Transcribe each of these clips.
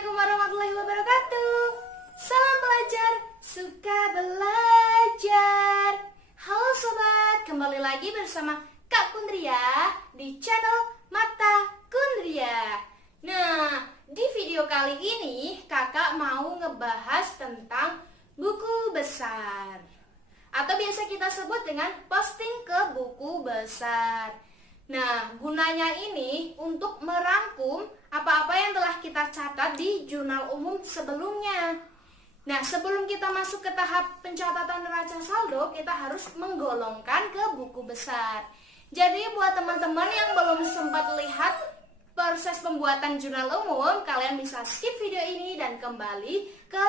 Assalamualaikum warahmatullahi wabarakatuh. Salam belajar, suka belajar. Halo sobat, kembali lagi bersama Kak Kundria di channel Mata Kundria. Nah, di video kali ini kakak mau ngebahas tentang buku besar, atau biasa kita sebut dengan posting ke buku besar. Nah, gunanya ini untuk merangkum apa-apa yang telah kita catat di jurnal umum sebelumnya. Nah, sebelum kita masuk ke tahap pencatatan neraca saldo, kita harus menggolongkan ke buku besar. Jadi buat teman-teman yang belum sempat lihat proses pembuatan jurnal umum, kalian bisa skip video ini dan kembali ke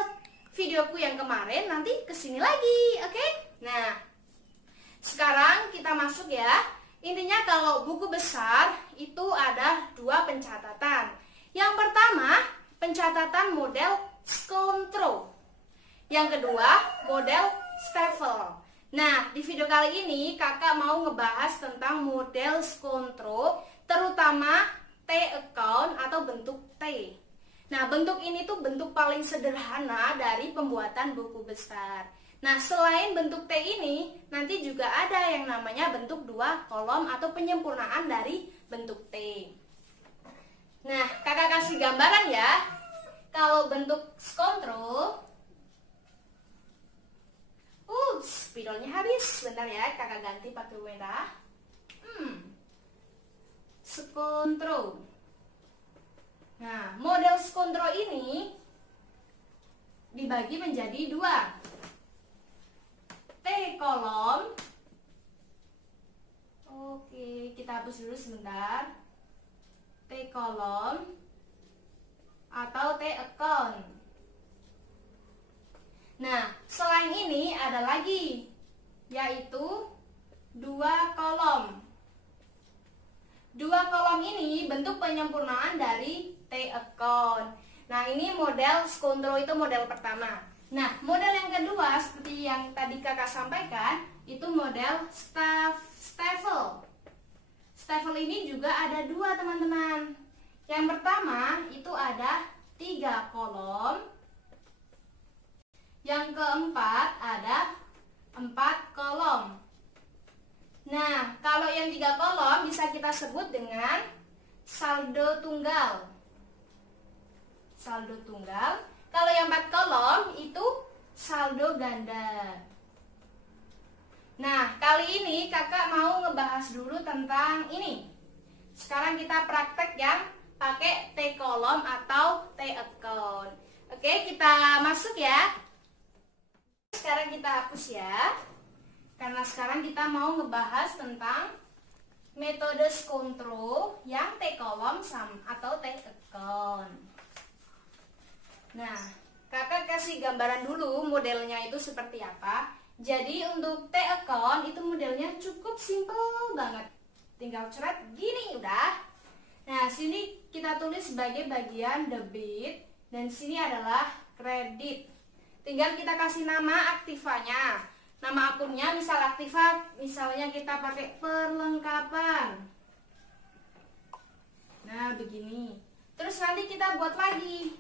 videoku yang kemarin, nanti kesini lagi, oke? Nah, sekarang kita masuk ya. Intinya kalau buku besar itu ada dua pencatatan. Yang pertama, pencatatan model Scontro. Yang kedua, model Staffel. Nah, di video kali ini kakak mau ngebahas tentang model Scontro, terutama T-account atau bentuk T. Nah, bentuk ini tuh bentuk paling sederhana dari pembuatan buku besar. Nah, selain bentuk T ini, nanti juga ada yang namanya bentuk dua kolom atau penyempurnaan dari bentuk T. Nah, kakak kasih gambaran ya. Kalau bentuk Scontro, spidolnya habis. Bentar ya, kakak ganti pakai merah. Scontro. Nah, model Scontro ini dibagi menjadi dua. T kolom. Oke, kita hapus dulu sebentar. T kolom atau T account. Nah, selain ini ada lagi, yaitu dua kolom. Dua kolom ini bentuk penyempurnaan dari T account. Nah, ini model Scontro itu model pertama. Nah, model yang kedua seperti yang tadi kakak sampaikan, itu model Staffel. Staffel ini juga ada dua teman-teman. Yang pertama itu ada 3 kolom. Yang keempat ada 4 kolom. Nah, kalau yang 3 kolom bisa kita sebut dengan saldo tunggal. Saldo tunggal. Kalau yang 4 kolom itu saldo ganda. Nah, kali ini kakak mau ngebahas dulu tentang ini. Sekarang kita praktek yang pakai T kolom atau T account. Oke, kita masuk ya. Sekarang kita hapus ya. Karena sekarang kita mau ngebahas tentang metode Scontro yang T kolom atau T account. Nah, kakak kasih gambaran dulu modelnya itu seperti apa. Jadi untuk T account itu modelnya cukup simple banget. Tinggal coret gini udah. Nah, sini kita tulis sebagai bagian debit dan sini adalah kredit. Tinggal kita kasih nama aktivanya. Nama akunnya misal aktiva, misalnya kita pakai perlengkapan. Nah, begini. Terus nanti kita buat lagi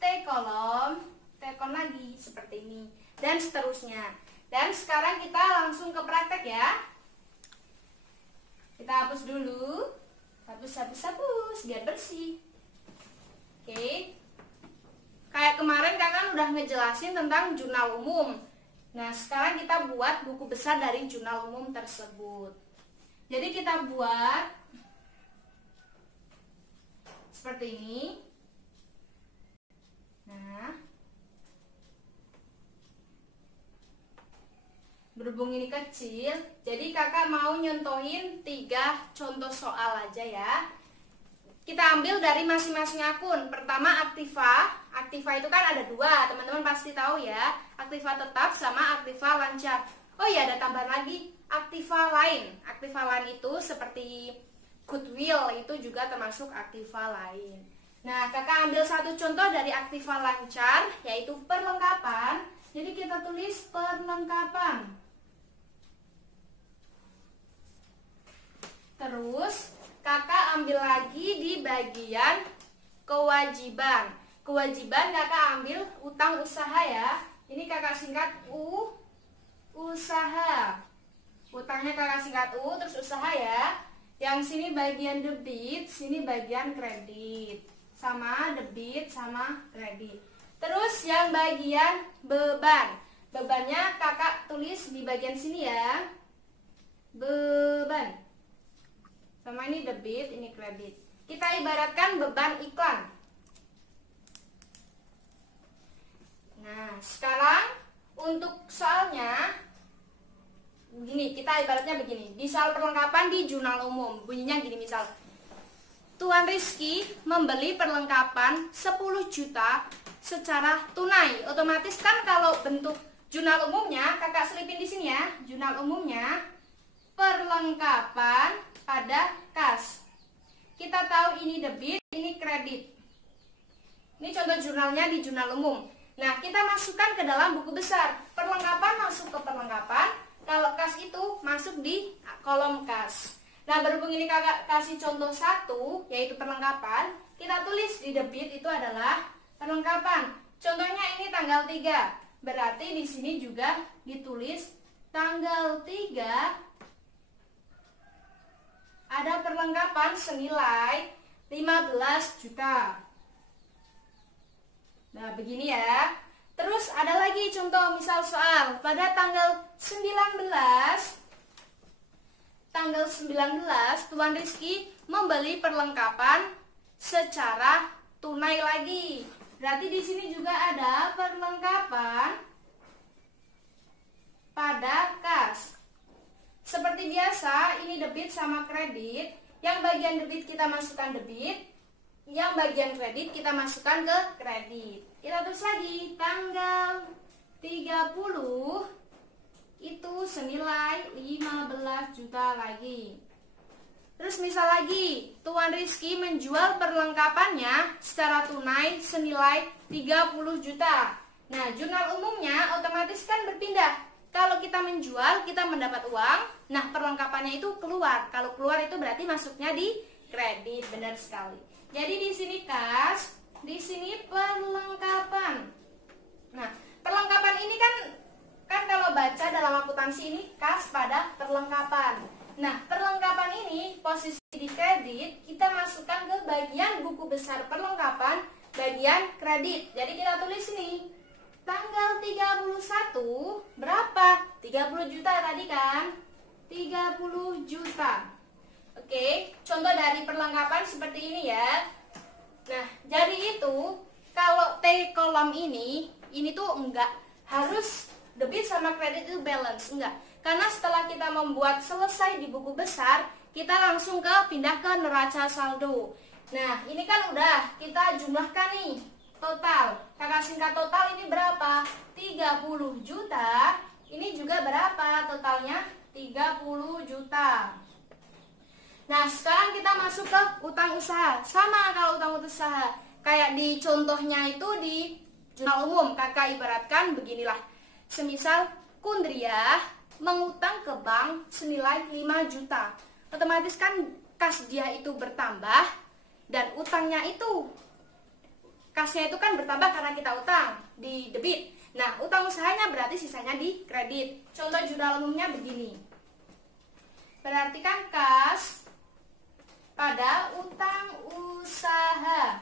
T kolom, T account lagi seperti ini dan seterusnya. Dan sekarang kita langsung ke praktek ya. Kita hapus dulu. Hapus biar bersih. Oke. Kayak kemarin kakak udah ngejelasin tentang jurnal umum. Nah, sekarang kita buat buku besar dari jurnal umum tersebut. Jadi kita buat seperti ini. Nah, berhubung ini kecil, jadi kakak mau nyontohin 3 contoh soal aja ya. Kita ambil dari masing-masing akun. Pertama aktiva. Aktiva itu kan ada 2, teman-teman pasti tahu ya. Aktiva tetap sama aktiva lancar. Oh iya, ada tambahan lagi, aktiva lain. Aktiva lain itu seperti goodwill, itu juga termasuk aktiva lain. Nah, kakak ambil satu contoh dari aktiva lancar, yaitu perlengkapan. Jadi kita tulis perlengkapan. Terus kakak ambil lagi di bagian kewajiban. kewajiban kakak ambil utang usaha ya. Ini kakak singkat usaha. Utangnya kakak singkat terus usaha ya. Yang sini bagian debit, sini bagian kredit. Sama debit sama kredit. Terus yang bagian beban. Bebannya kakak tulis di bagian sini ya. Beban. Sama ini debit, ini kredit. Kita ibaratkan beban iklan. Nah, sekarang untuk soalnya begini, kita ibaratnya begini. Di soal perlengkapan di jurnal umum, bunyinya gini misal. Tuan Rizky membeli perlengkapan 10 juta secara tunai. Otomatis kan kalau bentuk jurnal umumnya, kakak selipin di sini ya. Jurnal umumnya perlengkapan pada kas. Kita tahu ini debit, ini kredit. Ini contoh jurnalnya di jurnal umum. Nah, kita masukkan ke dalam buku besar. Perlengkapan masuk ke perlengkapan, kalau kas itu masuk di kolom kas. Nah, berhubung ini kakak kasih contoh 1, yaitu perlengkapan, kita tulis di debit itu adalah perlengkapan. Contohnya ini tanggal 3. Berarti di sini juga ditulis tanggal 3 ada perlengkapan senilai 15 juta. Nah, begini ya. Terus ada lagi contoh misal soal pada tanggal 19 Tuan Rizky membeli perlengkapan secara tunai lagi. Berarti di sini juga ada perlengkapan pada kas. Seperti biasa, ini debit sama kredit. Yang bagian debit kita masukkan debit, yang bagian kredit kita masukkan ke kredit. Kita tulis lagi, tanggal 30 itu senilai 15 juta lagi. Terus misal lagi, Tuan Rizky menjual perlengkapannya secara tunai senilai 30 juta. Nah, jurnal umumnya otomatis kan berpindah. Kalau kita menjual, kita mendapat uang. Nah, perlengkapannya itu keluar. Kalau keluar itu berarti masuknya di kredit. Benar sekali. Jadi di sini kas, di sini perlengkapan. Nah, perlengkapan ini kan kalau baca dalam akuntansi ini kas pada perlengkapan. Nah, perlengkapan ini posisi di kredit, kita masukkan ke bagian buku besar perlengkapan, bagian kredit. Jadi kita tulis ini. Tanggal 31 berapa? 30 juta tadi kan? 30 juta. Oke, contoh dari perlengkapan seperti ini ya. Nah, jadi itu kalau T kolom ini tuh enggak harus debit sama kredit itu balance, enggak. Karena setelah kita membuat selesai di buku besar, kita langsung pindah ke neraca saldo. Nah, ini kan udah kita jumlahkan nih. Total, kakak singkat total ini berapa? 30 juta. Ini juga berapa totalnya? 30 juta. Nah, sekarang kita masuk ke utang usaha. Sama kalau utang usaha. Kayak di contohnya itu di jurnal umum. Kakak ibaratkan beginilah. Semisal Kundria mengutang ke bank senilai 5 juta. Otomatis kan kas dia itu bertambah. Dan utangnya itu kasnya itu kan bertambah karena kita utang di debit. Nah, utang usahanya berarti sisanya di kredit. Contoh jurnal umumnya begini. Berarti kan kas pada utang usaha.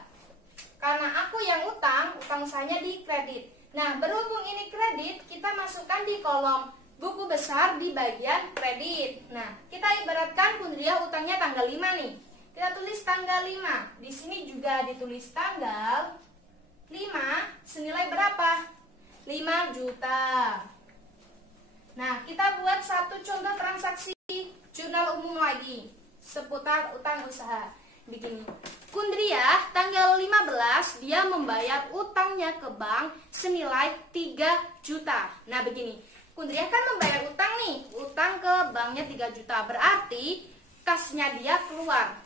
Karena aku yang utang usahanya di kredit. Nah, berhubung ini kredit, kita masukkan di kolom buku besar di bagian kredit. Nah, kita ibaratkan Kundria utangnya tanggal 5 nih. Kita tulis tanggal 5. Di sini juga ditulis tanggal 5 senilai berapa? 5 juta. Nah, kita buat satu contoh transaksi jurnal umum lagi seputar utang usaha. Begini. Kundria tanggal 15 dia membayar utangnya ke bank senilai 3 juta. Nah, begini. Kundria kan membayar utang nih. Utang ke banknya 3 juta. Berarti kasnya dia keluar.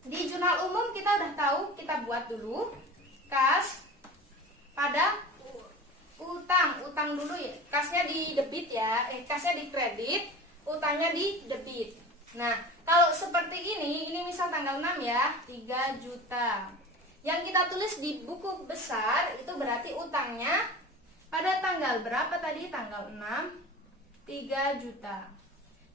Di jurnal umum kita udah tahu, kita buat dulu kas pada utang dulu ya. Kasnya di debit ya, kasnya di kredit, utangnya di debit. Nah, kalau seperti ini misal tanggal 6 ya, 3 juta. Yang kita tulis di buku besar itu berarti utangnya pada tanggal berapa tadi? Tanggal 6, 3 juta.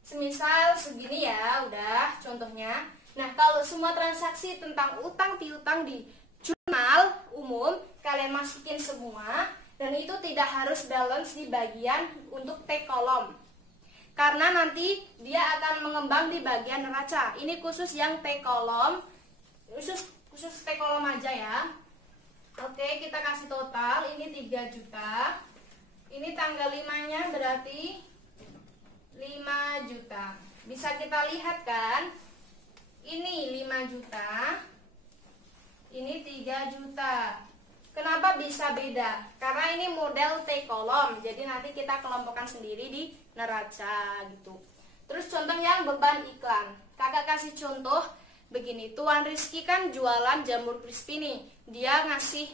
Semisal segini ya, udah contohnya. Nah, kalau semua transaksi tentang utang piutang di jurnal umum, kalian masukin semua. Dan itu tidak harus balance di bagian untuk T kolom. Karena nanti dia akan mengembang di bagian neraca. Ini khusus yang T kolom, khusus T kolom aja ya. Oke, kita kasih total. Ini 3 juta. Ini tanggal 5-nya berarti 5 juta. Bisa kita lihat kan? Ini 5 juta. Ini 3 juta. Kenapa bisa beda? Karena ini model T kolom. Jadi nanti kita kelompokkan sendiri di neraca gitu. Terus contoh yang beban iklan. Kakak kasih contoh begini. Tuan Rizky kan jualan jamur crispy nih. Dia ngasih,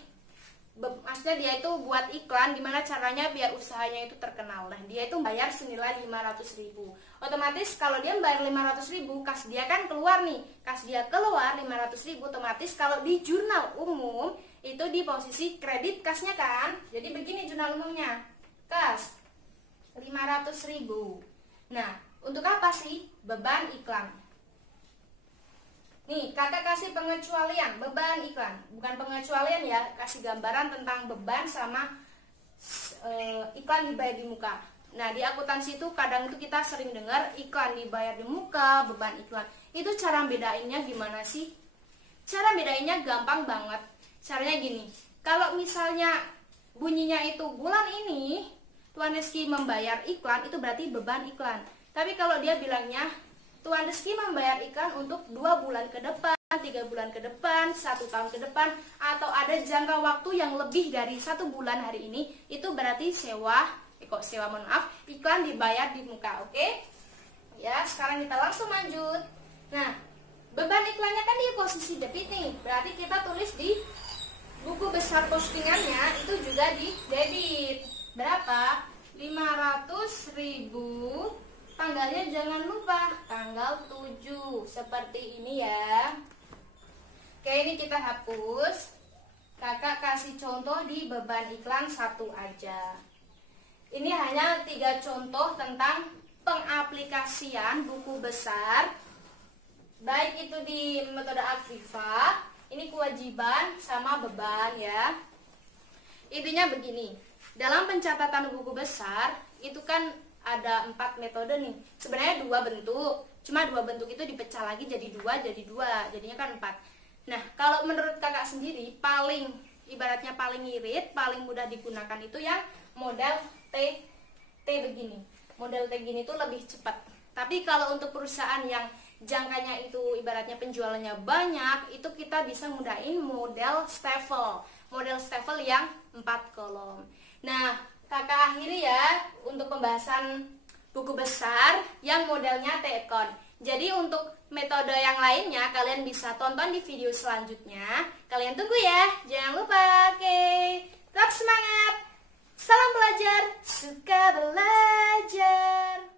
maksudnya dia itu buat iklan gimana caranya biar usahanya itu terkenal. Nah, dia itu bayar senilai 500.000. Otomatis kalau dia bayar 500.000, kas dia kan keluar nih. Kas dia keluar 500.000, otomatis kalau di jurnal umum itu di posisi kredit kasnya kan. Jadi begini jurnal umumnya. Kas 500.000. Nah, untuk apa sih beban iklan? Nih, kakak kasih pengecualian beban iklan. Bukan pengecualian ya, kasih gambaran tentang beban sama iklan dibayar di muka. Nah, di akuntansi itu kadang itu kita sering dengar iklan dibayar di muka, beban iklan. Itu cara bedainnya gimana sih? Cara bedainnya gampang banget. Caranya gini, kalau misalnya bunyinya itu bulan ini Tuan Rizky membayar iklan, itu berarti beban iklan. Tapi kalau dia bilangnya Tuan Rizky membayar iklan untuk 2 bulan ke depan, 3 bulan ke depan, 1 tahun ke depan, atau ada jangka waktu yang lebih dari 1 bulan hari ini, itu berarti iklan dibayar di muka, oke? Ya, sekarang kita langsung lanjut. Nah, beban iklannya kan di posisi debit nih, berarti kita tulis di buku besar postingannya itu juga di debit. Berapa? 500.000. Tanggalnya jangan lupa tanggal 7. Seperti ini ya. Oke, ini kita hapus. Kakak kasih contoh di beban iklan 1 aja. Ini hanya 3 contoh tentang pengaplikasian buku besar, baik itu di metode Akviva. Ini kewajiban sama beban ya. Intinya begini, dalam pencatatan buku besar itu kan ada 4 metode nih. Sebenarnya 2 bentuk. Cuma 2 bentuk itu dipecah lagi jadi 2, jadinya kan 4. Nah, kalau menurut kakak sendiri ibaratnya paling irit, paling mudah digunakan itu yang model T begini. Model T gini itu lebih cepat. Tapi kalau untuk perusahaan yang jangkanya itu ibaratnya penjualannya banyak, itu kita bisa mudahin model Staffel. Model Staffel yang 4 kolom. Nah, kakak akhiri ya untuk pembahasan buku besar yang modelnya T-Econ. Jadi untuk metode yang lainnya kalian bisa tonton di video selanjutnya. Kalian tunggu ya, jangan lupa. Oke, tetap semangat. Salam belajar, suka belajar.